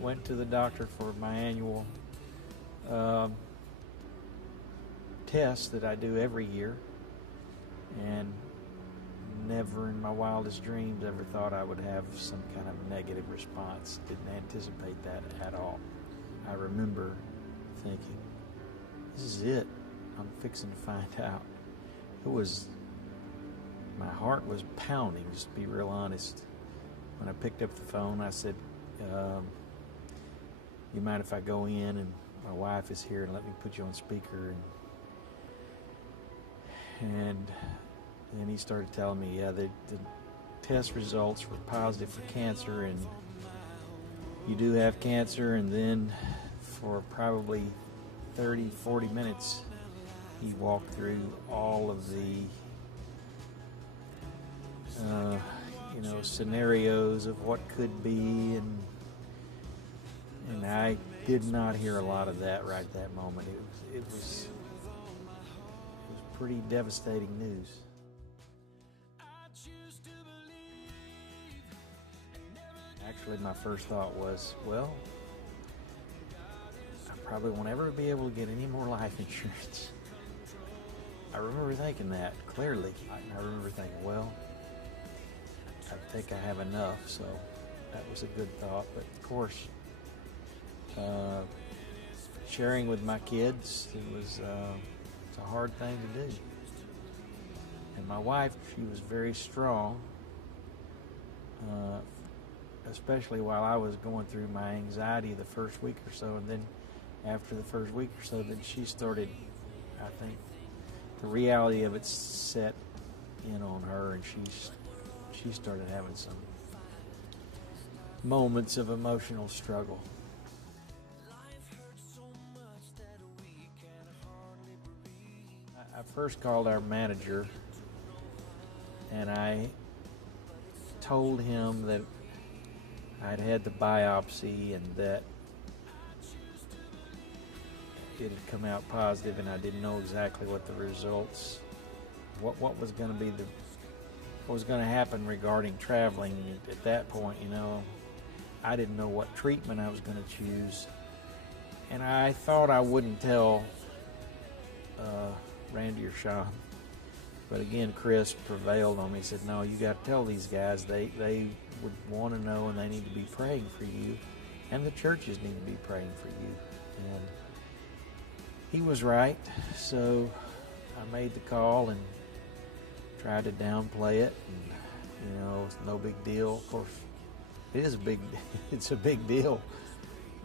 went to the doctor for my annual test that I do every year, and never in my wildest dreams ever thought I would have some kind of negative response. Didn't anticipate that at all. I remember thinking, this is it. I'm fixing to find out. My heart was pounding, just to be real honest. When I picked up the phone, I said, you mind if I go in, and my wife is here, and let me put you on speaker. And then he started telling me, yeah, the test results were positive for cancer, and you do have cancer. And then for probably 30, 40 minutes, he walked through all of the scenarios of what could be, and I did not hear a lot of that right at that moment. It was pretty devastating news. Actually, my first thought was, well, I probably won't ever be able to get any more life insurance. I remember thinking that clearly. I remember thinking, well, I think I have enough, so that was a good thought. But of course, sharing with my kids, it's a hard thing to do. And my wife, she was very strong, especially while I was going through my anxiety the first week or so. And then after the first week or so, then she started, I think, the reality of it set in on her, and she started having some moments of emotional struggle. I first called our manager, and I told him that I'd had the biopsy and that it had come out positive, and I didn't know exactly what the results, what was going to be what was going to happen regarding traveling. At that point, I didn't know what treatment I was going to choose, and I thought I wouldn't tell Randy or Sean, but again, Chris prevailed on me. He said, no, you got to tell these guys. They would want to know, and they need to be praying for you, and the churches need to be praying for you. And he was right, so I made the call and tried to downplay it, and it's no big deal. Of course, it's a big deal.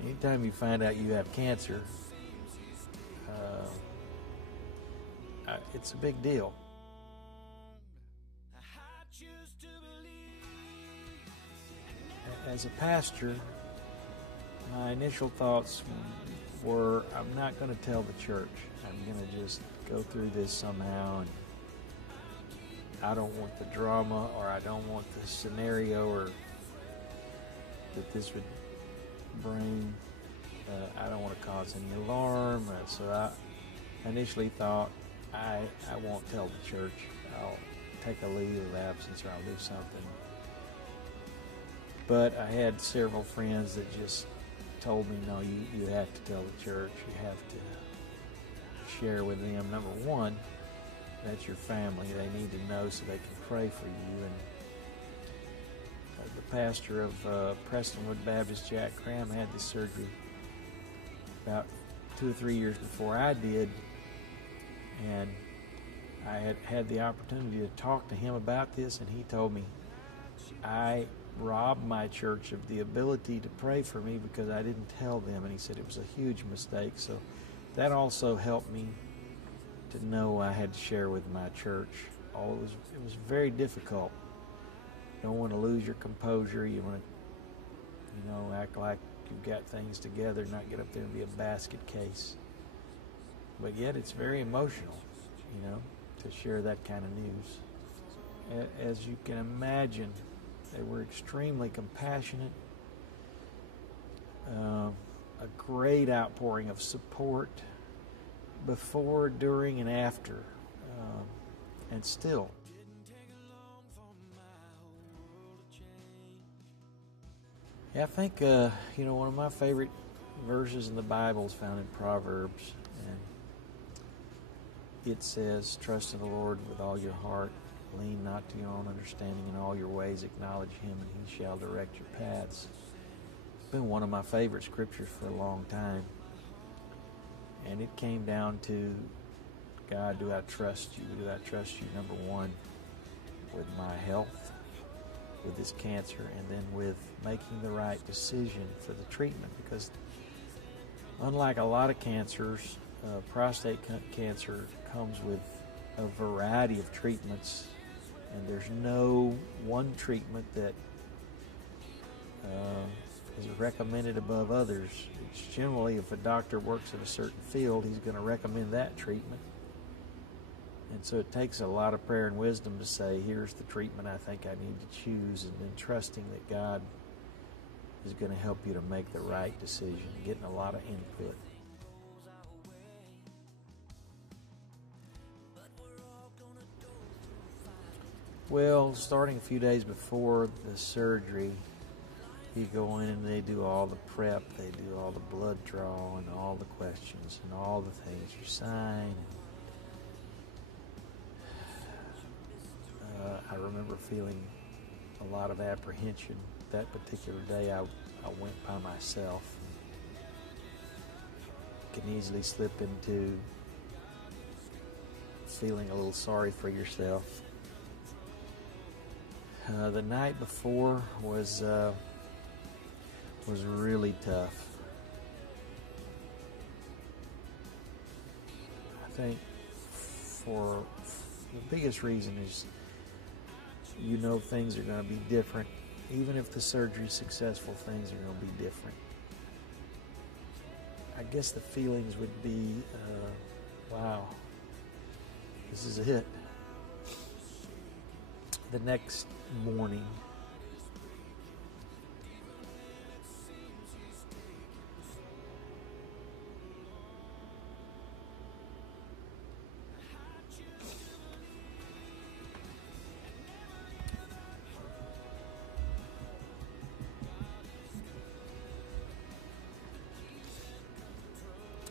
Anytime you find out you have cancer, it's a big deal. As a pastor, my initial thoughts were, I'm not going to tell the church. I'm going to just go through this somehow, and I don't want the drama, or I don't want the scenario, or that this would bring. I don't want to cause any alarm. So I initially thought, I won't tell the church. I'll take a leave of absence, or I'll do something. But I had several friends that just told me, no, you have to tell the church. You have to share with them. Number one, that's your family. They need to know so they can pray for you. And the pastor of Prestonwood Baptist, Jack Cram, had this surgery about 2 or 3 years before I did. And I had the opportunity to talk to him about this, and he told me, I robbed my church of the ability to pray for me because I didn't tell them. And he said it was a huge mistake. So that also helped me to know I had to share with my church. It was very difficult. You don't want to lose your composure. You want to, act like you've got things together, not get up there and be a basket case. But yet it's very emotional, to share that kind of news. As you can imagine, they were extremely compassionate. A great outpouring of support before, during, and after. And still. Yeah, I think, one of my favorite verses in the Bible is found in Proverbs. And it says, trust in the Lord with all your heart. Lean not to your own understanding. In all your ways acknowledge Him, and He shall direct your paths. It's been one of my favorite scriptures for a long time. And it came down to, God, do I trust you? Do I trust you, number one, with my health, with this cancer, and then with making the right decision for the treatment? Because unlike a lot of cancers, prostate cancer comes with a variety of treatments, and there's no one treatment that is recommended above others. It's generally, if a doctor works in a certain field, he's going to recommend that treatment. And so it takes a lot of prayer and wisdom to say, here's the treatment I think I need to choose, and then trusting that God is going to help you to make the right decision, getting a lot of input. Well, starting a few days before the surgery, you go in and they do all the prep, they do all the blood draw and all the questions and all the things you sign. I remember feeling a lot of apprehension. That particular day I went by myself. You can easily slip into feeling a little sorry for yourself. The night before was really tough. I think for the biggest reason is things are going to be different. Even if the surgery's successful, things are going to be different. I guess the feelings would be, wow, this is it. The next morning,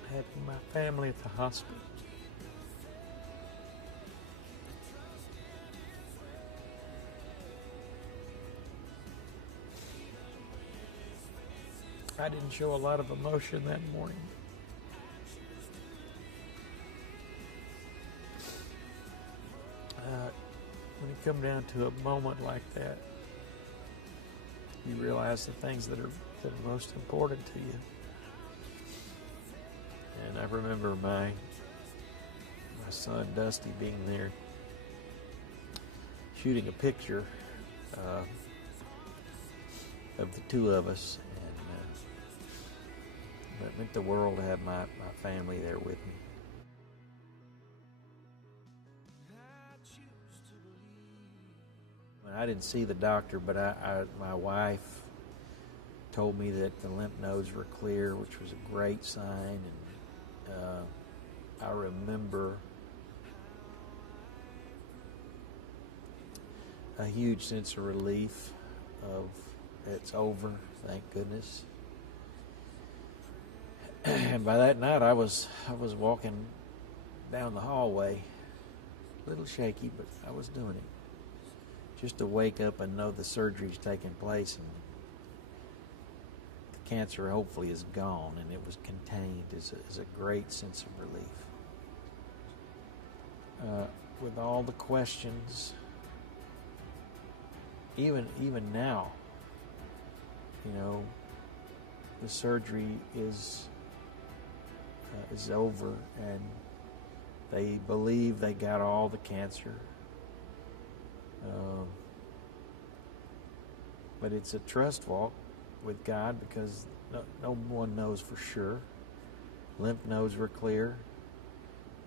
I had my family at the hospital. I didn't show a lot of emotion that morning. When you come down to a moment like that, you realize the things that are most important to you. And I remember my son Dusty being there, shooting a picture of the two of us. But it meant the world to have my family there with me. I didn't see the doctor, but my wife told me that the lymph nodes were clear, which was a great sign. And I remember a huge sense of relief of it's over, thank goodness. And by that night, I was walking down the hallway, a little shaky, but I was doing it. Just to wake up and know the surgery's taking place and the cancer hopefully is gone and it was contained is a great sense of relief. With all the questions, even now, the surgery is over, and they believe they got all the cancer. But it's a trust walk with God because no one knows for sure. Lymph nodes were clear,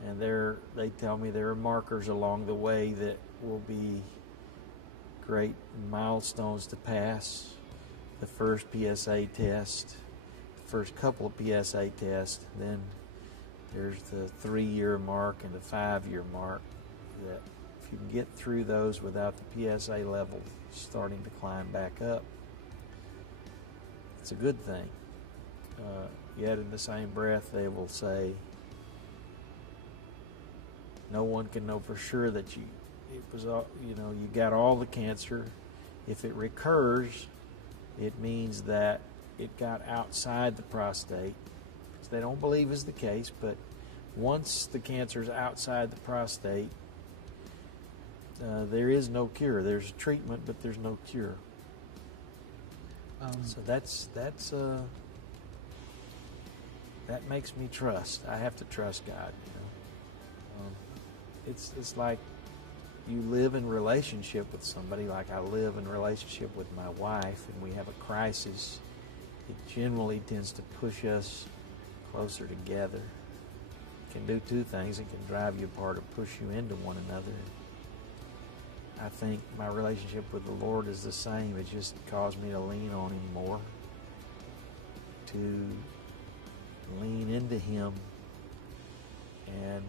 and they tell me there are markers along the way that will be great milestones to pass. The first PSA test, the first couple of PSA tests, then there's the 3-year mark and the 5-year mark, that if you can get through those without the PSA level starting to climb back up, that's a good thing. Yet in the same breath, they will say, no one can know for sure that you got all the cancer. If it recurs, it means that it got outside the prostate, which they don't believe is the case, but once the cancer is outside the prostate, there is no cure. There's treatment, but there's no cure. So that makes me trust. I have to trust God. It's like you live in relationship with somebody. Like I live in relationship with my wife, and we have a crisis. It generally tends to push us closer together. It can do two things. It can drive you apart or push you into one another. I think my relationship with the Lord is the same. It just caused me to lean on Him more, to lean into Him, and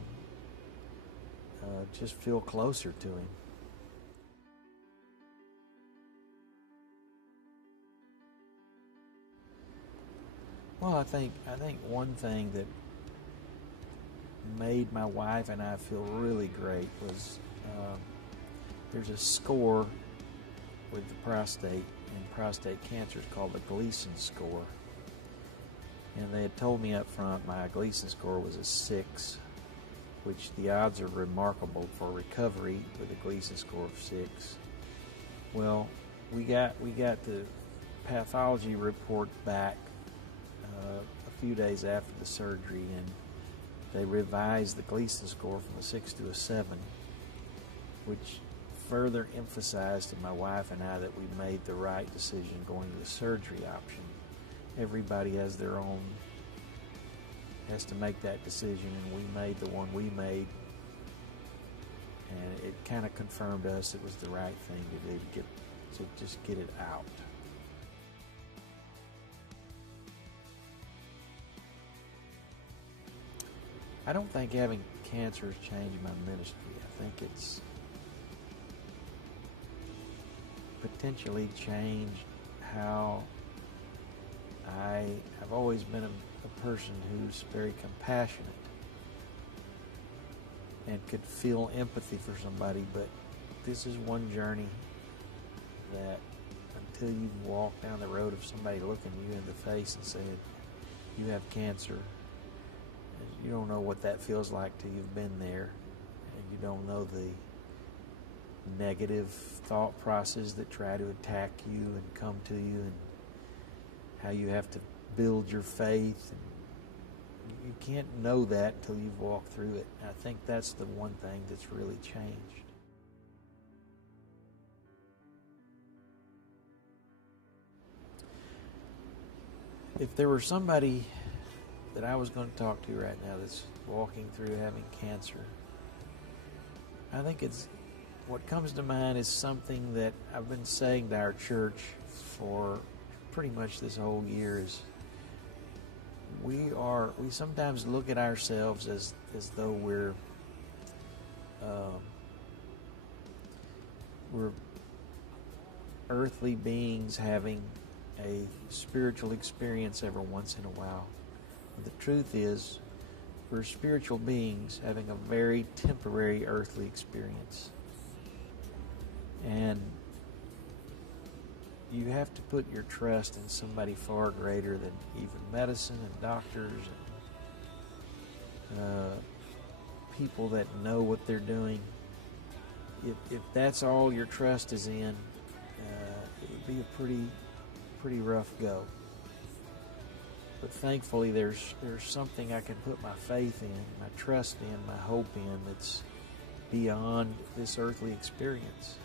just feel closer to Him. Well, I think one thing that made my wife and I feel really great was there's a score with the prostate and prostate cancer. It's called the Gleason score. And they had told me up front my Gleason score was a 6, which the odds are remarkable for recovery with a Gleason score of 6. Well, we got the pathology report back a few days after the surgery, and they revised the Gleason score from a 6 to a 7, which further emphasized to my wife and I that we made the right decision going to the surgery option. Everybody has to make that decision, and we made the one we made, and it kind of confirmed to us it was the right thing to do, to just get it out. I don't think having cancer has changed my ministry. I think it's potentially changed how I've always been a person who's very compassionate and could feel empathy for somebody, but this is one journey that until you've walked down the road of somebody looking you in the face and saying, you have cancer, you don't know what that feels like till you've been there, and you don't know the negative thought process that try to attack you and come to you, and how you have to build your faith. And you can't know that till you've walked through it. And I think that's the one thing that's really changed. If there were somebody that I was going to talk to right now that's walking through having cancer, I think what comes to mind is something that I've been saying to our church for pretty much this whole year. Is we sometimes look at ourselves as though we're earthly beings having a spiritual experience every once in a while. But the truth is, we're spiritual beings having a very temporary earthly experience. And you have to put your trust in somebody far greater than even medicine and doctors and people that know what they're doing. If that's all your trust is in, it would be a pretty rough go. But thankfully, there's something I can put my faith in, my trust in, my hope in that's beyond this earthly experience.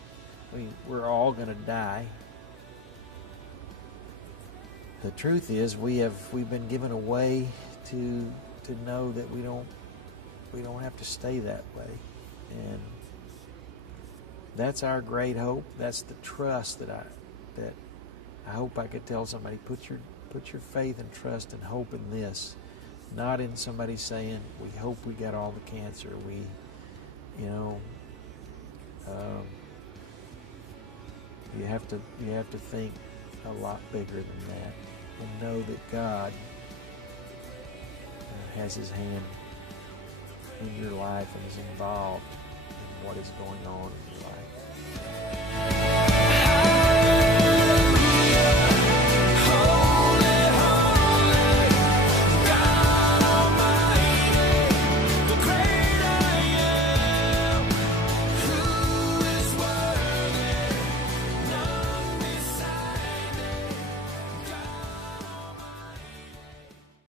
I mean, we're all going to die. The truth is, we've been given a way to know that we don't have to stay that way, and that's our great hope. That's the trust that I hope I could tell somebody. Put your faith and trust and hope in this, not in somebody saying, we hope we got all the cancer. You have to think a lot bigger than that. and know that God has His hand in your life and is involved in what is going on in your life.